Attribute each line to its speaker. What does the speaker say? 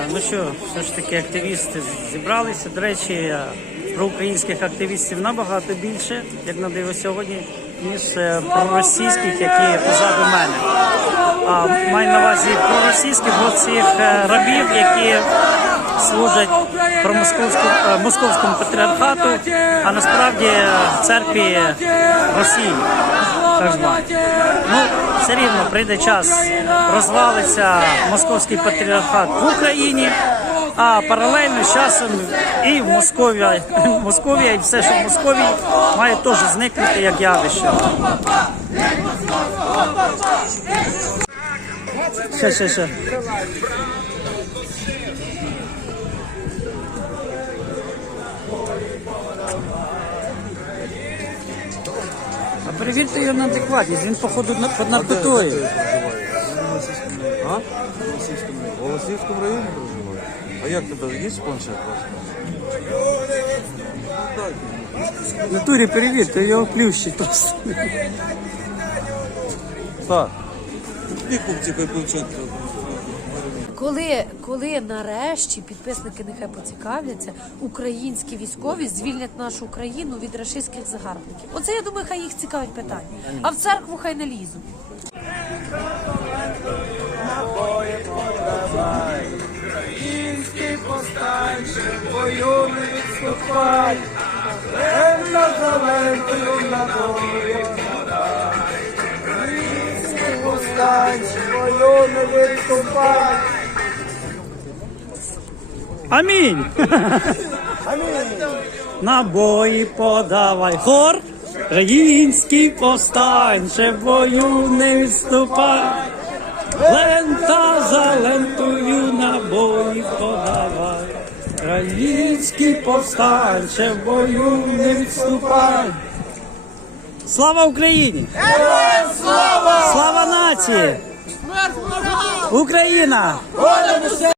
Speaker 1: Е, Ну що, все ж таки активісти зібралися. До речі, е, про українських активістів набагато більше, як на диво сьогодні, ніж е, проросійських, які позаду мене. А маю на увазі проросійських оцих рабів, які служать про московську, московському патріархату, а насправді церкві Росії. Так звані. Ну, все рівно прийде час, розвалиться московський патріархат в Україні, а паралельно з часом і в Московія, Московія і все, що в Московії, має теж зникнути як явище. Ще, ще, ще. А перевірте його на адекватність, він походу на- під наркотою.
Speaker 2: А? В Голосівському районі проживає? А як тебе є спонсор?
Speaker 1: В натурі перевірте, його плющить просто.
Speaker 2: Так. І купці планшет.
Speaker 3: Коли, коли нарешті підписники нехай поцікавляться, українські військові звільнять нашу країну від рашистських загарбників. Оце я думаю, хай їх цікавить питання. А в церкву хай не лізуть.
Speaker 4: Український повстанче, бою не відступай, Лента за лентою на бою подай. Український повстанче, бою не відступай.
Speaker 1: Амінь! Набої подавай. Хор! Український повстанче, в бою не відступай. Лента за лентою набої подавай. Український повстанче, в бою не відступай. Слава Україні! Слава! Слава нації! Україна!